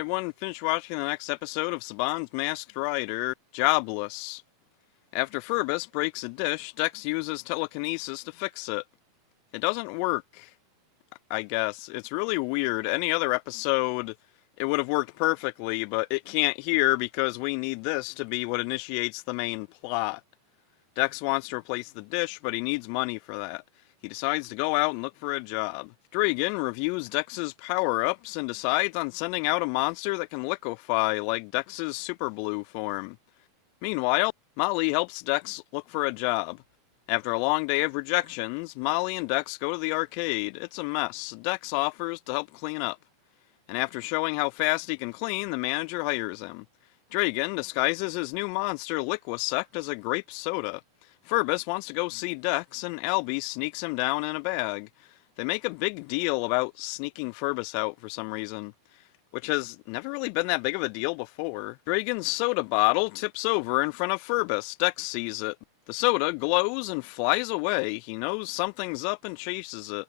everyone, finish watching the next episode of Saban's Masked Rider, Jobless. After Furbus breaks a dish, Dex uses telekinesis to fix it. It doesn't work, I guess. It's really weird. Any other episode, it would have worked perfectly, but it can't here because we need this to be what initiates the main plot. Dex wants to replace the dish, but he needs money for that. He decides to go out and look for a job. Dragon reviews Dex's power-ups and decides on sending out a monster that can liquefy, like Dex's Super Blue form. Meanwhile, Molly helps Dex look for a job. After a long day of rejections, Molly and Dex go to the arcade. It's a mess. Dex offers to help clean up. And after showing how fast he can clean, the manager hires him. Dragon disguises his new monster, Liquisect, as a grape soda. Furbus wants to go see Dex, and Albie sneaks him down in a bag. They make a big deal about sneaking Furbus out for some reason, which has never really been that big of a deal before. Dragon's soda bottle tips over in front of Furbus. Dex sees it. The soda glows and flies away. He knows something's up and chases it.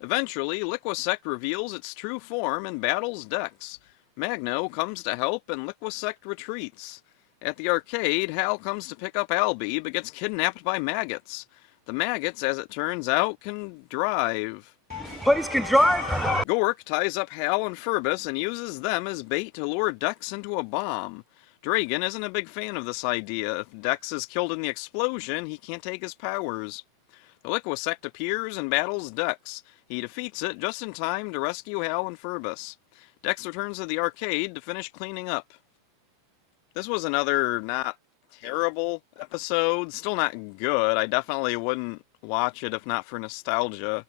Eventually, Liquisect reveals its true form and battles Dex. Magno comes to help, and Liquisect retreats. At the arcade, Hal comes to pick up Albie, but gets kidnapped by maggots. The maggots, as it turns out, can drive. Buddies can drive? Gork ties up Hal and Furbus and uses them as bait to lure Dex into a bomb. Dragon isn't a big fan of this idea. If Dex is killed in the explosion, he can't take his powers. The Liquisect appears and battles Dex. He defeats it just in time to rescue Hal and Furbus. Dex returns to the arcade to finish cleaning up. This was another not terrible episode. Still not good. I definitely wouldn't watch it if not for nostalgia.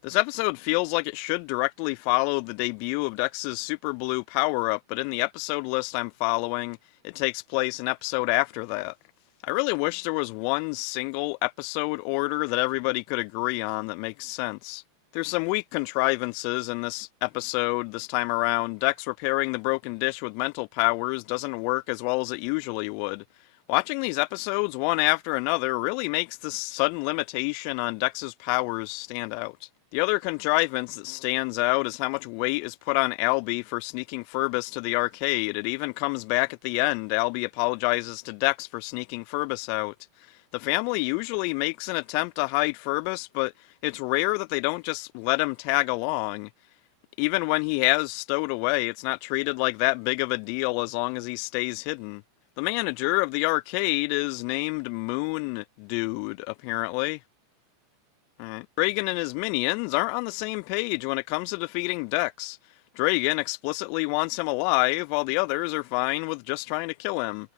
This episode feels like it should directly follow the debut of Dex's Super Blue power-up, but in the episode list I'm following, it takes place an episode after that. I really wish there was one single episode order that everybody could agree on that makes sense. There's some weak contrivances in this episode this time around. Dex repairing the broken dish with mental powers doesn't work as well as it usually would. Watching these episodes one after another really makes this sudden limitation on Dex's powers stand out. The other contrivance that stands out is how much weight is put on Albie for sneaking Furbus to the arcade. It even comes back at the end. Albie apologizes to Dex for sneaking Furbus out. The family usually makes an attempt to hide Furbus, but it's rare that they don't just let him tag along. Even when he has stowed away, it's not treated like that big of a deal as long as he stays hidden. The manager of the arcade is named Moon Dude, apparently. Alright. Dragon and his minions aren't on the same page when it comes to defeating Dex. Dragon explicitly wants him alive, while the others are fine with just trying to kill him.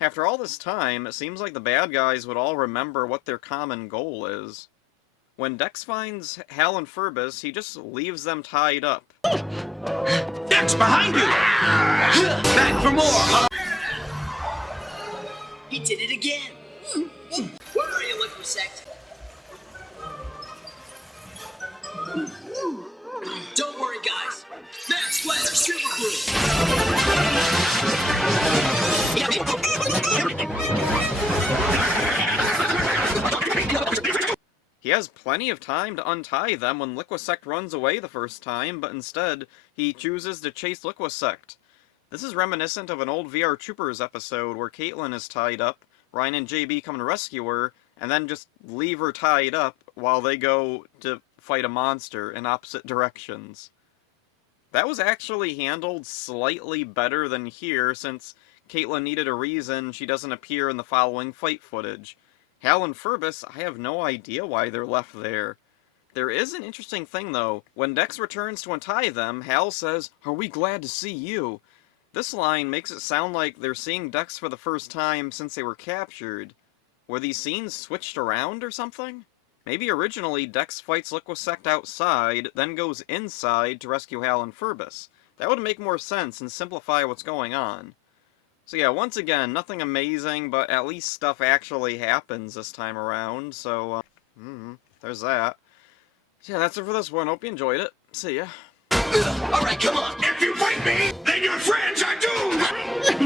After all this time, it seems like the bad guys would all remember what their common goal is. When Dex finds Hal and Furbus, he just leaves them tied up. Dex, behind you! Back for more! He did it again! Where are you, Liquisect? Don't worry, guys. Max Weather Super He has plenty of time to untie them when Liquisect runs away the first time, but instead, he chooses to chase Liquisect. This is reminiscent of an old VR Troopers episode where Caitlin is tied up, Ryan and JB come to rescue her, and then just leave her tied up while they go to fight a monster in opposite directions. That was actually handled slightly better than here, since Caitlin needed a reason she doesn't appear in the following fight footage. Hal and Furbus, I have no idea why they're left there. There is an interesting thing, though. When Dex returns to untie them, Hal says, "Are we glad to see you?" This line makes it sound like they're seeing Dex for the first time since they were captured. Were these scenes switched around or something? Maybe originally Dex fights Liquisect outside, then goes inside to rescue Hal and Furbus. That would make more sense and simplify what's going on. So yeah, once again, nothing amazing, but at least stuff actually happens this time around, so, there's that. So yeah, that's it for this one. Hope you enjoyed it. See ya. Alright, come on! If you fight me, then your friends are doomed!